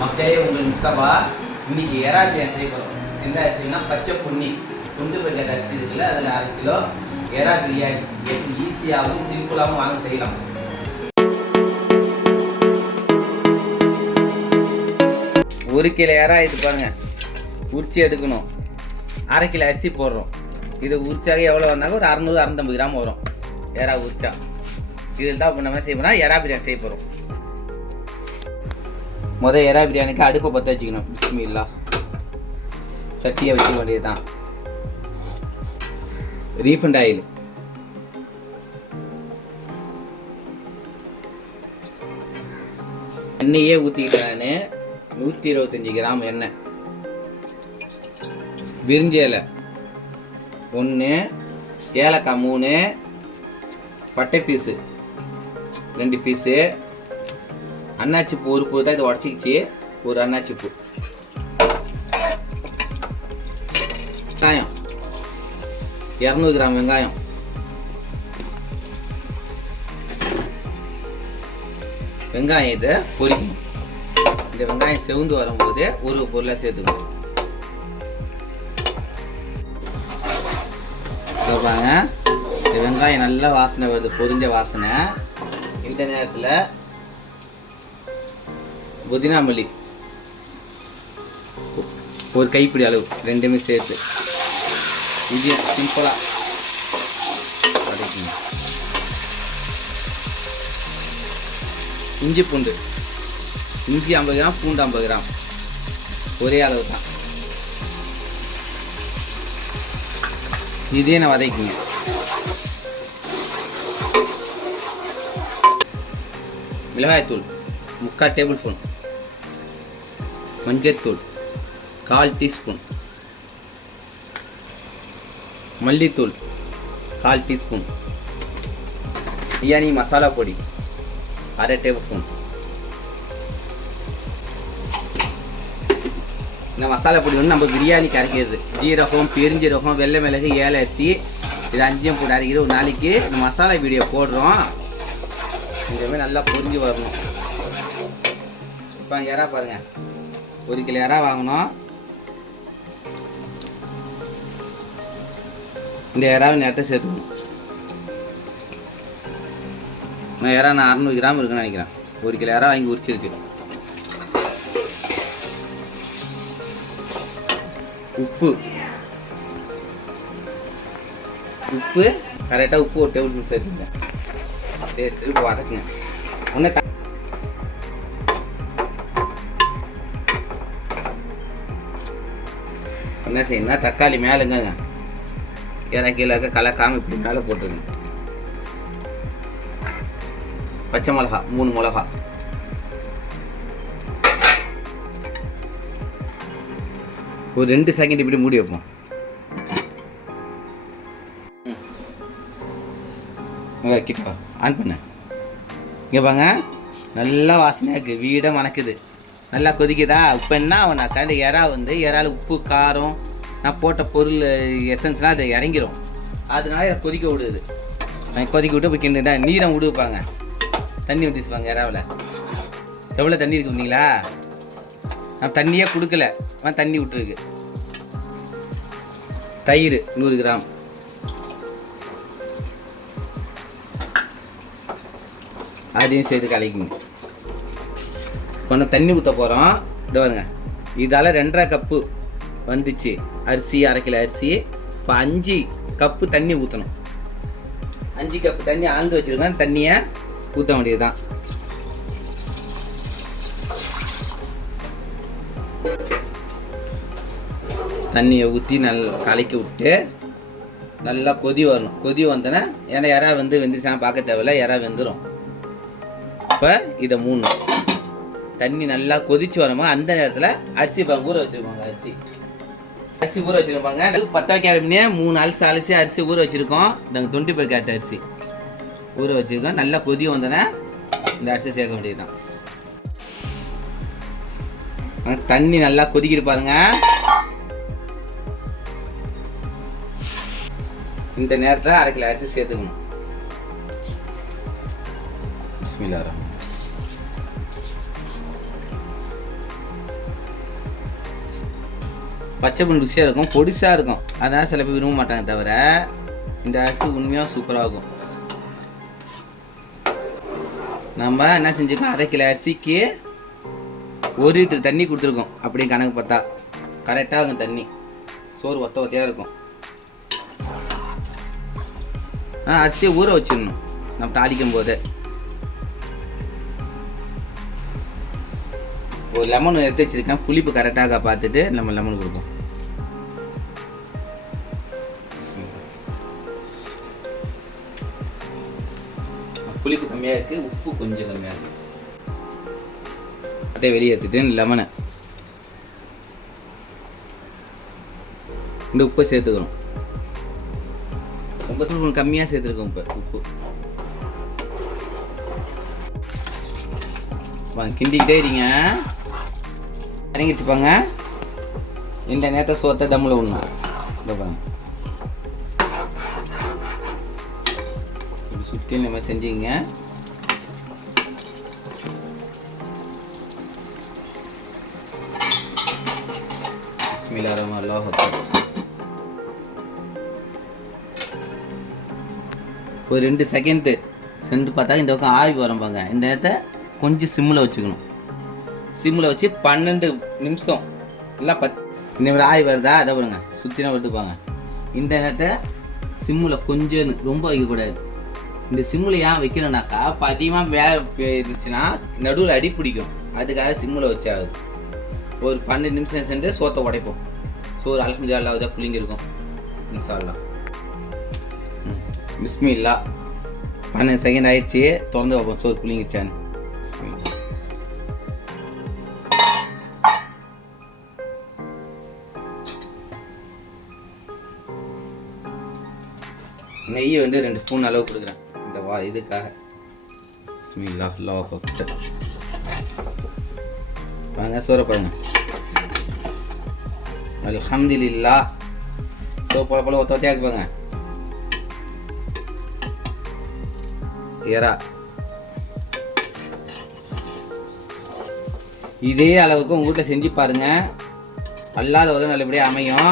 மக்களே உங்கள் முஸ்தபா இன்னைக்கு எறா பிரியாணி செய்ய போகிறோம் எந்த அரிசினா பச்சை புண்ணி குண்டு பக்கெட் அரிசி இருக்குல்ல அதில் அரை கிலோ எறா பிரியாணி. எப்படி ஈஸியாகவும் சிம்பிளாகவும் வாங்க செய்யலாம். ஒரு கிலோ எறா இது பாருங்க. உரிச்சி எடுக்கணும். அரை கிலோ அரிசி போடுறோம். இது உரிச்சாக எவ்வளோ வந்தாங்க ஒரு அறநூறு அறநூத்தம்பது கிராம் வரும். எறா உரிச்சா. இதில் தான் இப்போ நம்ம செய்ய போனால் எறா பிரியாணி செய்ய போகிறோம் முதல் எறா பிரியாணிக்கு அடுப்பை பற்ற வச்சுக்கணும். பிஸ்மில்லா. சட்டியை வச்சுக்க வேண்டியது தான் ரீஃபண்ட் ஆயில். எண்ணெயே ஊற்றிக்கிட்டேன் நான். நூற்றி இருபத்தஞ்சி கிராம் எண்ணெய். விரிஞ்ச இலை. ஒன்று ஏலக்காய் மூணு பட்டை பீஸு. ரெண்டு பீஸு. அண்ணாச்சி பூ ஒரு பூ தான் இதை உடச்சிக்கிச்சு. ஒரு அண்ணாச்சி பூ. வெங்காயம். இரநூறு கிராம் வெங்காயம். வெங்காயம் இதை பொரிக்கணும். இந்த வெங்காயம் செவந்து வரும்போது ஒரு பொருளாக சேர்த்துக்கணும். சொல்கிறாங்க பாருங்க. இந்த வெங்காயம் நல்லா வாசனை வருது பொரிஞ்ச வாசனை. இந்த நேரத்தில் புதினா மல்லி ஒரு கைப்பிடி அளவு ரெண்டுமே சேர்த்து. இது சிம்பிளாக வதக்கிங்க இஞ்சி பூண்டு. இஞ்சி ஐம்பது கிராம் பூண்டு ஐம்பது கிராம். ஒரே அளவு தான். இதே நான் வதக்கிங்க மிளகாய்த்தூள் முக்கால் டேபிள் ஸ்பூன். மஞ்சத்தூள் கால் டீஸ்பூன். மல்லித்தூள் கால் டீஸ்பூன். பிரியாணி மசாலா பொடி அரை டேபிள் ஸ்பூன் இந்த மசாலா பொடி வந்து நம்ம பிரியாணிக்கு அரைக்கிறது ஜீரகம் பெருஞ்சீரகம் வெள்ளை மிளகு ஏல அரிசி இது அஞ்சும் போட்டு அரைக்கிற ஒரு நாளைக்கு இந்த மசாலா வீடியோ போடுறோம். இதுமாதிரி நல்லா பொரிஞ்சு வரணும். இப்போ இறா பாருங்கள் ஒரு கிலோ இறா வாங்கணும். இந்த இறாவை நேரத்தை சேர்த்துக்கணும். நான் இறா நான் அறநூறு கிராம் இருக்குன்னு நினைக்கிறேன். ஒரு கிலோ இறா வாங்கி உரிச்சிருக்கு. உப்பு. உப்பு கரெக்டாக உப்பு ஒரு டேபிள் ஸ்பூன் சேர்த்துங்க சேர்த்து இப்போ வதக்குங்க ஒன்றும் என்ன செய்யணும்னா தக்காளி மேலேங்க இற கீழே கலக்காம இப்படி மேலே போட்டுருங்க. பச்சை மிளகா மூணு மிளகா. ஒரு ரெண்டு செகண்ட் இப்படி மூடி வைப்போம். கிட்ட ஆன் பண்ண. இங்கே பாங்க நல்லா வாசனையாக இருக்குது வீடை மணக்குது. நல்லா கொதிக்குதா? இப்போ என்ன ஆகுனாக்கா இந்த இறா வந்து இறால் உப்பு காரம் நான் போட்ட பொருள் எசன்ஸ்லாம் அது இறங்கிரும். அதனால இதை கொதிக்க விடுது. கொதிக்க விட்டு போய் கிண்டு தான் நீரம் விடு வைப்பாங்க தண்ணி ஊற்றிப்பாங்க இறாவில் எவ்வளோ தண்ணி இருக்கு வந்தீங்களா நான் தண்ணியே கொடுக்கல. ஆனால் தண்ணி விட்டுருக்கு. தயிர் நூறு கிராம். அதையும் சேர்த்து கலக்கிங்க கொஞ்சம் தண்ணி ஊற்ற போகிறோம் இதை பாருங்க. இதால் ரெண்டரை கப்பு வந்துச்சு. அரிசி அரை கிலோ அரிசி. இப்போ அஞ்சு கப்பு தண்ணி ஊற்றணும் அஞ்சு கப்பு தண்ணி ஆழ்ந்து வச்சுருக்கோம். தண்ணியை ஊற்ற வேண்டியது தான் தண்ணியை ஊற்றி நல்லா கலக்கி விட்டு நல்லா கொதி வரணும். கொதி வந்தோன்னே ஏன்னா இறா வந்து வெந்துருச்சான்னு பார்க்க தேவையில்ல. இறா வெந்துடும் இப்போ இதை மூணு தண்ணி நல்லா கொதிச்சு வரமா அந்த நேரத்தில் அரிசி பாங்க ஊற வச்சுருப்பாங்க அரிசி. அரிசி ஊற வச்சுருப்பாங்க பற்ற வைக்காதே மூணு அலசி அலசி அரிசி ஊற வச்சுருக்கோம். இந்த தொண்டி போய் கேட்ட அரிசி. ஊற வச்சுருக்கோம். நல்லா கொதி வந்தோன்னே இந்த அரிசி சேர்க்க வேண்டியதுதான். தண்ணி நல்லா கொதிக்கிட்டு பாருங்க. இந்த நேரத்தில் அரை கிலோ அரிசி சேர்த்துக்கணும். பிஸ்மில்லா ரஹ்மான். பச்சை பண்ணு ருசியாக இருக்கும் பொடிசாக இருக்கும். அதனால் சில பேர் விரும்ப மாட்டாங்க தவிர இந்த அரிசி உண்மையாக சூப்பராக இருக்கும். நம்ம என்ன செஞ்சுக்கோம் அரை கிலோ அரிசிக்கு ஒரு லிட்டர் தண்ணி கொடுத்துருக்கோம் அப்படி கணக்கு பார்த்தா. கரெக்டாக இருக்கும் தண்ணி. சோறு ஒத்த ஒத்தையாக இருக்கும். ஆ அரிசியை ஊற வச்சிடணும். நம்ம தாளிக்கும் போது. ஒரு லெமன் எடுத்து வச்சிருக்கேன். புளிப்பு கரெக்டாக பார்த்துட்டு நம்ம லெமன் கொடுப்போம். கம்மியாக இருக்குது உப்பு கொஞ்சம் கம்மியாக இருக்குது அதை வெளியே எடுத்துட்டு லெமனை இந்த உப்பை சேர்த்துக்கணும். ரொம்ப ஸ்பூன் கம்மியாக சேர்த்துருக்கோம் இப்போ உப்பு. வாங்க கிண்டிக்கிட்டே இருங்க. இறங்கிடுச்சு பாங்க இந்த நேரத்தை சோத்தை தம்மில் விடணும். இதோ பாருங்க. சுற்றி நம்ம மாதிரி செஞ்சீங்க பிஸ்மில்லா அல்லாஹ் ஒரு ரெண்டு செகண்டு சென்று பார்த்தா இந்த பக்கம் ஆவி வரம்பாங்க இந்த நேரத்தை கொஞ்சம் சிம்மில் வச்சுக்கணும். சிம்மில் வச்சு பன்னெண்டு நிமிஷம் இல்லை பத் இந்த மாதிரி ஆவி வருதா? அதை பாருங்க. சுற்றினா விட்டுப்பாங்க இந்த நேரத்தை சிம்மில் கொஞ்சம் ரொம்ப வைக்கக்கூடாது இந்த சிம்மில் ஏன் வைக்கணும்னாக்கா இப்போ அதிகமாக வேலை இருந்துச்சுன்னா நடுவில் அடி பிடிக்கும். அதுக்காக சிம்மில் வச்சாகுது ஒரு பன்னெண்டு நிமிஷம் சென்று சோத்தை உடைப்போம். சோறு அலமது அல்லாவுதா புளிங்க இருக்கும். இன்ஷா அல்லாஹ் பிஸ்மில்லா. பன்னெண்டு செகண்ட் ஆயிடுச்சு. திறந்து வைப்போம் சோறு புளிங்கிச்சான்னு பிஸ்மில்லா. நெய் வந்து ரெண்டு ஸ்பூன் அளவு கொடுக்குறேன். இந்த வா இதுக்காக. பிஸ்மில்லா அல்லாஹ் அக்பர். வாங்க சோறை பாருங்க அல்ஹம்துலில்லா சோ போல போல ஒத்த ஒத்தையாக பாருங்க இதே அளவுக்கு உங்கள் வீட்டில் செஞ்சு பாருங்கள் அல்லாத உதவி நல்லபடியாக அமையும்